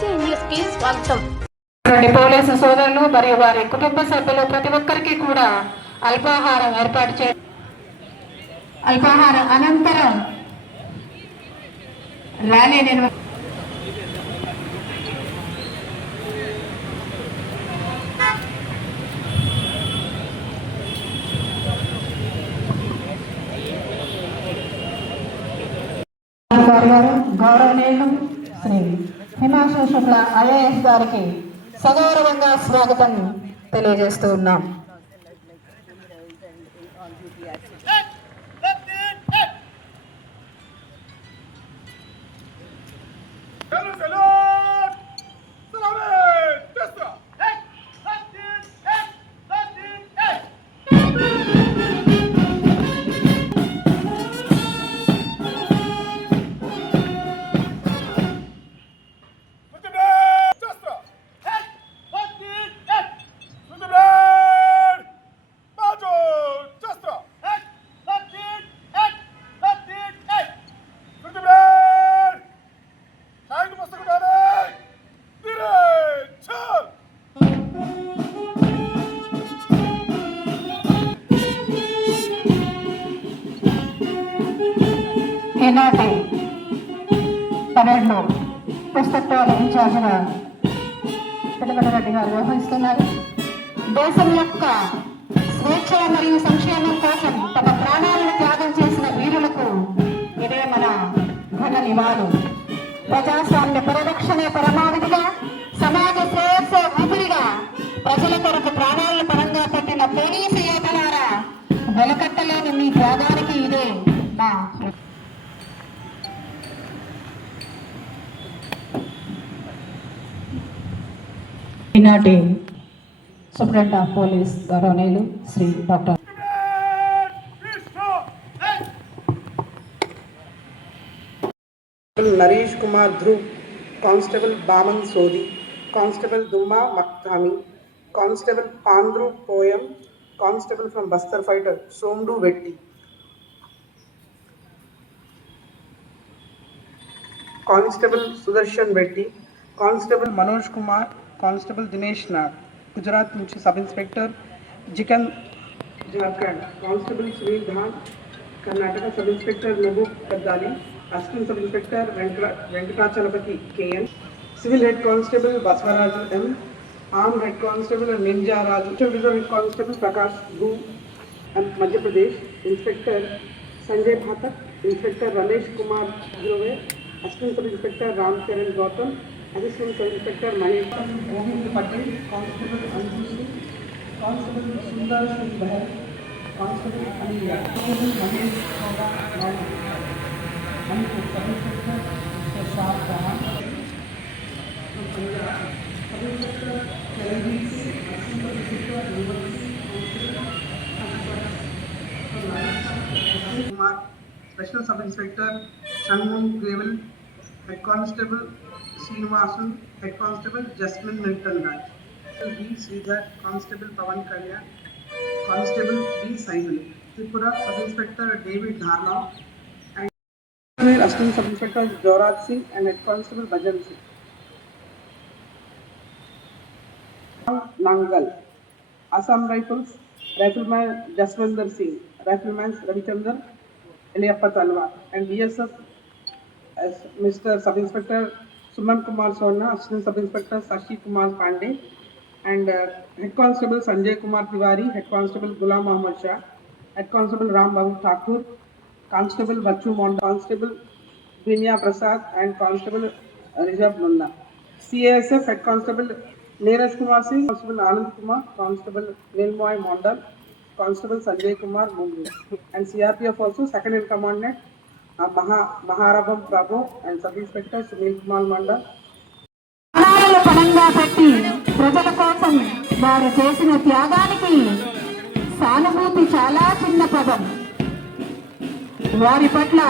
ABC news కి స్వాగతం. Police సోదరులు మరియు వారి కుటుంబ సభ్యులు ప్రతి ఒక్కరికి కూడా అల్పాహారం ఏర్పాటు చే అల్పాహారం అనంతరం ర్యాలీ గౌరవనీయులు శ్రీ హిమాంశు శుక్ల ఐఏఎస్ గారికి సగౌరవంగా స్వాగతం తెలియజేస్తూ ఉన్నాం. ఈనాటి పరేడ్లో పుస్తకాల ఇన్ఛార్జిగా పిల్లగడరెడ్డి గారు వ్యవహరిస్తున్నారు. దేశం యొక్క స్వేచ్ఛ మరియు సంక్షేమం కోసం తమ ప్రాణాలను త్యాగం చేసిన వీరులకు ఇదే మన ఘన నివాళులు. ప్రజాస్వామ్య పరిరక్షణ పరమావధిగా, సమాజ శ్రేయస్సు ఊపిరిగా, ప్రజల కొరకు ప్రాణాలను పరంగా పెట్టిన పోలీసు యోధులారా, వెలకట్టలేని మీ త్యాగానికి ఇదే మా ఈనాటి సూపరింటెండెంట్ ఆఫ్ పోలీస్ గౌరవనీయులు Shri doctor Naresh Kumar Dhruv, constable Baman Sodi, constable Dumma Maktami, constable Pandru Poyam, constable from Bastar fighter Somadu Vetti, constable Sudarshan Vetti, constable Manoj Kumar, constable Dinesh Nag, Gujarat मुख्य sub inspector Jikan Jharkhand, constable Sunil Dhan, Karnataka sub inspector Mehboob Kaddali, assistant sub inspector Venkatachalapathi KN, civil head constable Basavaraju M, arm head constable Ninja Raju, reserve head constable Prakash Gu, Madhya Pradesh inspector Sanjay Bhatak, inspector Ramesh Kumar Dhruve, assistant sub inspector Ramcharan Gautam, assistant sub inspector Mahesh Govind Patel, constable Anju Singh, constable Sundar Singh Bahal, constable Anil Mahesh special sub inspector Shanmun Grewal, head constable Srinivasan, head constable Jasmine Milton Raj, B Sridhar, constable Pawan Kalyan, constable B Simon, Tripura sub inspector David Dharna, assistant sub inspector Joraj Singh and head constable Bhajan Singh, Nangal, Assam rifles rifleman Jaswinder Singh, rifleman Ravichander Eliyappa Talwar, and BSF mister sub inspector Suman Kumar Sona, assistant sub inspector Shashi Kumar Pandey, and head constable Sanjay Kumar Tiwari, head constable Ghulam Mohammad Shah, head constable Ram Babu Thakur, constable Bachchu Monda, constable Vinaya Prasad and constable reserve Munna, CASF head constable Neeraj Kumar Singh, constable Anand Kumar, constable Nilmoy Mondal, constable Sanjay Kumar Mungu, and CRPF also second in commandant Maharbham Prabhu and sub inspector Sunil Kumar Mandal. ప్రజల కోసం వారు చేసిన త్యాగానికి సానుభూతి చాలా చిన్న పదం. వారి పట్ల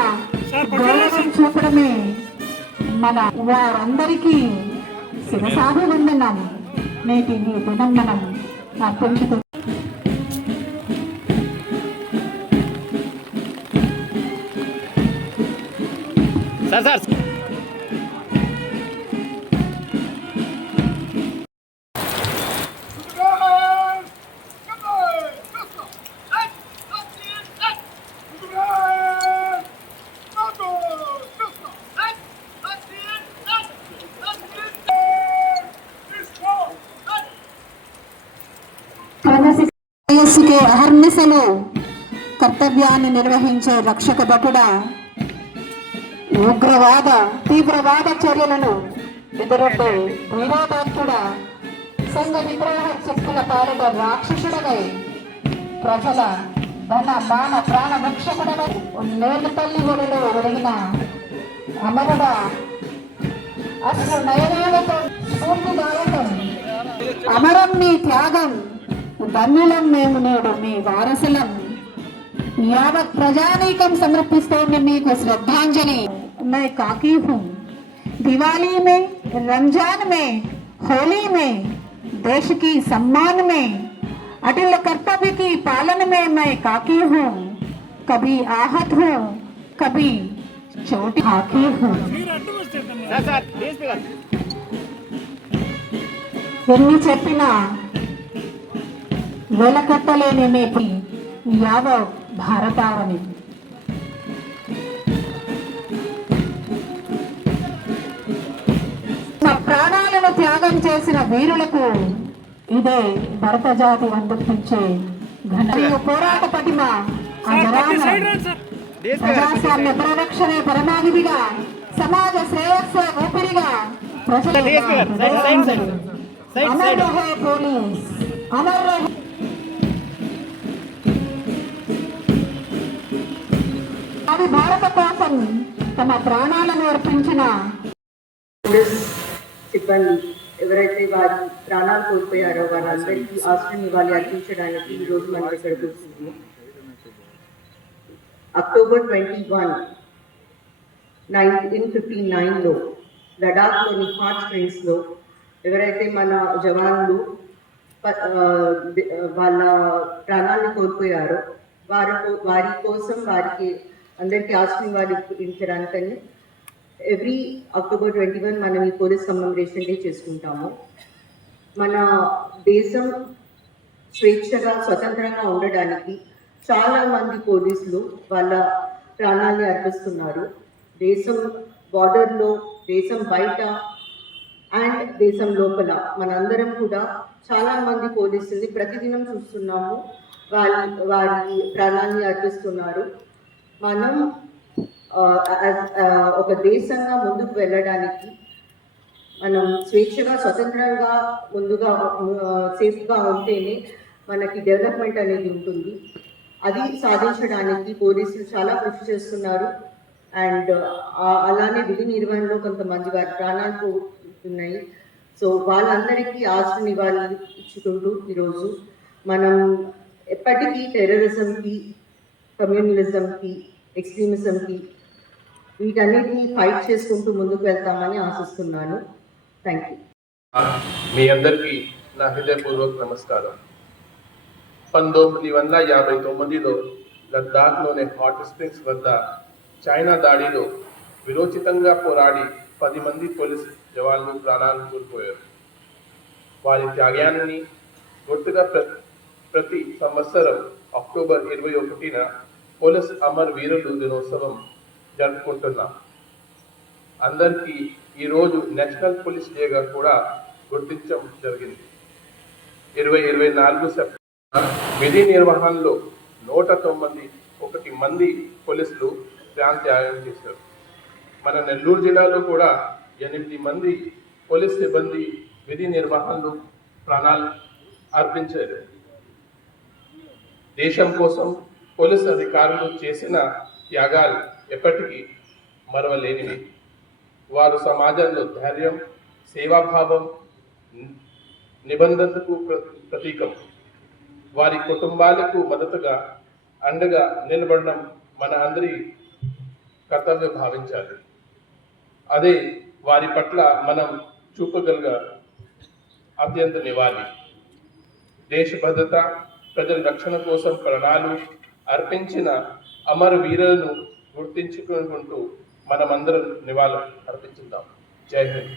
గౌరవం చూపడమే మన వారందరికీ శిరసాభివందనం. నేటి ఈ దినం మనం అర్పించుకుంటాం. అహర్నిశలు కర్తవ్యాన్ని నిర్వహించే రక్షక భటుడ, ఉగ్రవాద తీవ్రవాద చర్యలను ఎదురొడ్డే ధీరోదాత్తుడ, సంఘ విద్రోహ శక్తుల పాలిట రాక్షసుడవై ప్రజల ధన మాన ప్రాణ భక్షకుడవై నేలు తల్లి ఒడిలో ఒడిగిన అమరుడ, అసలు నయనాలతో స్ఫూర్తిదాయకం. అమరం మీ త్యాగం, ధన్యులం మేము నేడు మీ వారసులం. యావత్ ప్రజానీకం సమర్పిస్తోంది మీకు శ్రద్ధాంజలి. मैं काकी हूँ, दिवाली में, रमजान में, होली में, देश की सम्मान में, अटल कर्तव्य की पालन में मैं काकी हूँ. कभी आहत हूँ, कभी चोटी खाकी हूँ. ఎన్ని చెప్పినా వెలకట్టలేని మేపి యావ భారతావని. ప్రాణాలను త్యాగం చేసిన వీరులకు ఇదే భరత జాతి అందించే ఘన పోరాట పటిమ. ప్రజాస్వామ్య పరిరక్షణే పరమావధిగా, సమాజ శ్రేయస్సు ఊపిరిగా ప్రజల అమర్ రహే పోలీస్, అమర్ రహే. అది భారత కోసం తమ ప్రాణాలను అర్పించిన సిబ్బంది ఎవరైతే వారి ప్రాణాలు కోల్పోయారో వారందరికీ ఆశ్రయం ఇవ్వాలి అర్పించడానికి ఈరోజు మన ఇక్కడికి వచ్చింది. అక్టోబర్ 21, 1959లో లడాఖ్లోని హాట్ స్ప్రింగ్స్లో ఎవరైతే మన జవాన్లు వాళ్ళ ప్రాణాలను కోల్పోయారో వారి కోసం వారికి అందరికీ ఆశ్రయం ఇవ్వడానికని ఎవ్రీ అక్టోబర్ 21 మనం ఈ పోలీస్ కమెమరేషన్ డే చేసుకుంటాము. మన దేశం స్వేచ్ఛగా స్వతంత్రంగా ఉండడానికి చాలామంది పోలీసులు వాళ్ళ ప్రాణాన్ని అర్పిస్తున్నారు. దేశం బార్డర్లో, దేశం బయట అండ్ దేశం లోపల మనందరం కూడా చాలామంది పోలీసుల్ని ప్రతిదినం చూస్తున్నాము. వారి ప్రాణాన్ని అర్పిస్తున్నారు. మనం ఒక దేశంగా ముందుకు వెళ్ళడానికి మనం స్వేచ్ఛగా స్వతంత్రంగా ముందుగా సేఫ్గా ఉంటేనే మనకి డెవలప్మెంట్ అనేది ఉంటుంది. అది సాధించడానికి పోలీసులు చాలా కృషి చేస్తున్నారు. అండ్ అలానే విధి నిర్వహణలో కొంతమంది వారి ప్రాణాలు పోతున్నాయి. సో వాళ్ళందరికీ ఆశ్రయం ఇచ్చుకుంటూ ఈరోజు మనం ఎప్పటికీ టెర్రరిజంకి, కమ్యూనలిజంకి, ఎక్స్ట్రీమిజంకి వీటన్నిటిని ఫైట్ చేసుకుంటూ ముందుకు వెళ్తామని ఆశిస్తున్నాను. Thank you. మీ అందరికీ నా హృదయపూర్వక నమస్కారం. 1959లో లద్దాఖ్లోని హాట్ స్ప్రింగ్స్ వద్ద చైనా దాడిలో విరోచితంగా పోరాడి 10 మంది పోలీసు జవాన్లు ప్రాణాలను కోల్పోయారు. వారి త్యాగాన్ని గుర్తుగా ప్రతి సంవత్సరం అక్టోబర్ 21న పోలీస్ అమర్ వీరులు దినోత్సవం జరుపుకుంటున్నాం. అందరికీ ఈరోజు నేషనల్ పోలీస్ డేగా కూడా గుర్తించడం జరిగింది. 24 సెప్టెంబర్ విధి నిర్వహణలో 191 మంది పోలీసులు ప్రాణత్యాగం చేశారు. మన నెల్లూరు జిల్లాలో కూడా 8 మంది పోలీస్ సిబ్బంది విధి నిర్వహణలో ప్రాణాలు అర్పించారు. దేశం కోసం పోలీస్ అధికారులు చేసిన త్యాగాలు ఎప్పటికీ మరవలేనివి. వారు సమాజంలో ధైర్యం, సేవాభావం, నిబంధనకు ప్రతీకం. వారి కుటుంబాలకు మద్దతుగా అండగా నిలబడడం మన అందరి కర్తవ్యం భావించాలి. అదే వారి పట్ల మనం చూపగలిగే అత్యంత నివాళి. దేశ భద్రత, ప్రజల రక్షణ కోసం ప్రాణాలు అర్పించిన అమర వీరులను గుర్తించుకుంటూ మనమందరం నివాళులు అర్పించుదాం. జై హింద్.